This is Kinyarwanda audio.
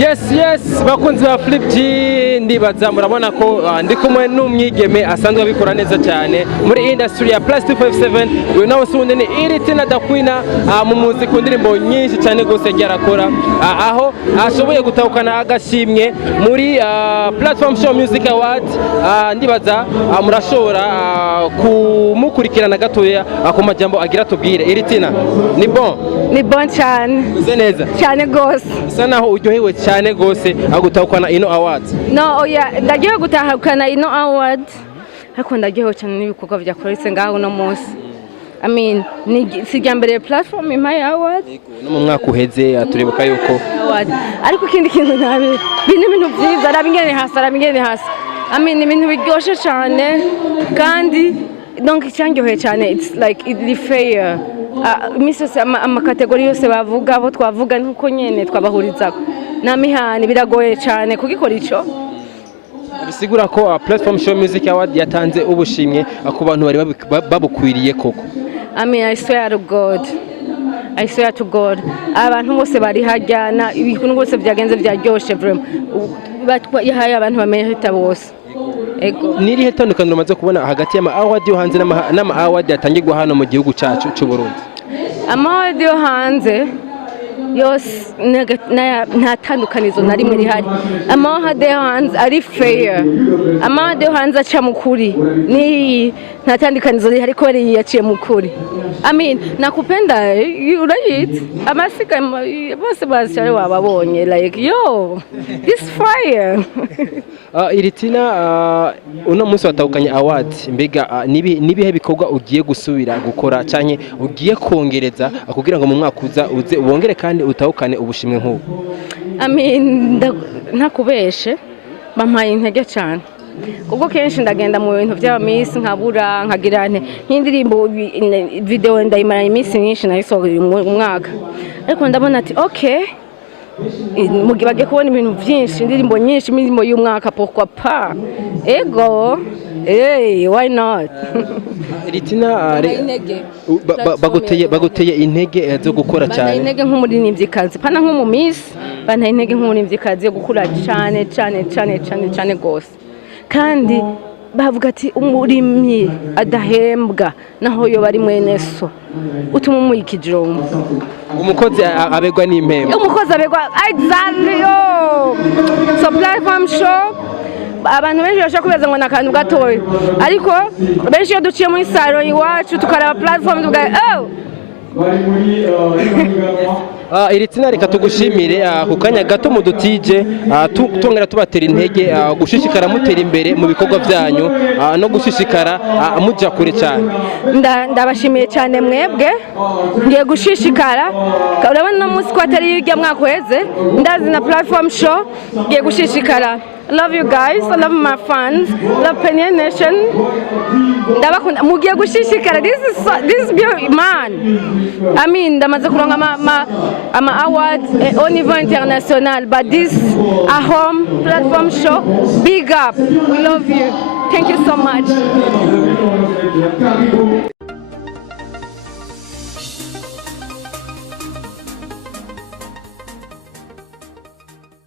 Yes bakunzi ba Flip G ndibaza murabona ko ndi kumwe n'umwigeme asanzwe abikora neza cyane muri industry ya Plus 257 we nawe sunde ni Iritina Dakwina mu muziki ndirimbo nyinshi cyane gose yarakora aho ashoboye gutahukana agashimwe muri Platform Show Music Award ndibaza murashobora kumukurikirana gatoya ku majambo agira Atubwiye. Iritina ni bon cyane uze neza cyane gose isa naho uryohewe cyane gose agutahukana ino award. No oya ndagiye gutahukana ino award ariko ndagiye cyane n'ibikorwa byakoretse ngaho no munsi ni sijya mbere platform impaye award no mu mwaka uheze turibuka yuko ariko ikindi kintu nabi bintu byiza arabingene hasi ibintu biryoshe cyane kandi donc cyangyoheye cyane it's like it's fair misose amakategori yose bavuga abo twavuga nkuko nyene twabahuriza namihani biragoye cyane kugikora ico bisigura ko Platform Show Music Award yatanze ubushimwe ku bantu bari babukwiriye koko. I swear to God abantu bose bari hajyana ibintu bose byagenze byaryoshe vraiment yahaye abantu bamerita bose. Nirihe tandukaniro maze kubona hagati y'ama award yo hanze n'ama award yatangirwa hano mu gihugu cyacu cy'u Burundi? Ama award yo hanze yose nta tandukanizo na rimwe rihari. Ama award yo hanze ari fair, ama award yo hanze aca mu kuri ni nta tandukanizo rihari ko yari yaciye mu kuri. Nakupenda urayit amasika bose bazicare wababonye like yo this fire. Iritina uno munsi watahukanye award mbega nibihe bikorwa ugiye gusubira gukora cyane ugiye kongereza kugira ngo mu mwaka uza uze ubongere kandi utahukane ubushimwe nk'ubu? Ntakubeshe bampaye intege cyane ubwo kenshi ndagenda mu bintu by'abamisi nkabura nkagira nk'indirimbo video ndayimara iminsi myinshi nayisohoye umwaka ariko ndabona ati okay mugibage kubona ibintu byinshi indirimbo nyinshi imirimo y'umwaka pourquoi pas why not. Iritina baguteye intege zo gukora cyane intege nk'umuririmbyikazi pana nk'umumisi bantaye intege nk'umuririmbyikazi yo gukura cyane gose kandi bavuga ati umurimyi adahembwa naho yo bari mwene so utuma umuyikijombo umukozi abegwa n'impembe umukozi abegwa exactly so Platform Show abantu benshi bashaka kubeza ngo nakantu gatoya ariko benshi iyo duciye muri salo iwacu tukaraba platform tugaye Iritina reka tugushimire ku kanya gato mu dutije tongera tubatera intege gushishikara mutera imbere mu bikorwa byanyu no gushishikara mujya kure cyane. Ndabashimiye cyane mwebwe ngiye gushishikara urabona no munsi ko atari irya mwaka uheze ndazi na Platform Show ngiye gushishikara. Love you guys, I love my fans, love Penny Nation. Ndabakunda mugiye gushishikara. This is man. Ndamaze kuronga ama awards au niveau international, but this a home Platform Show. Big up. We love you. Thank you so much.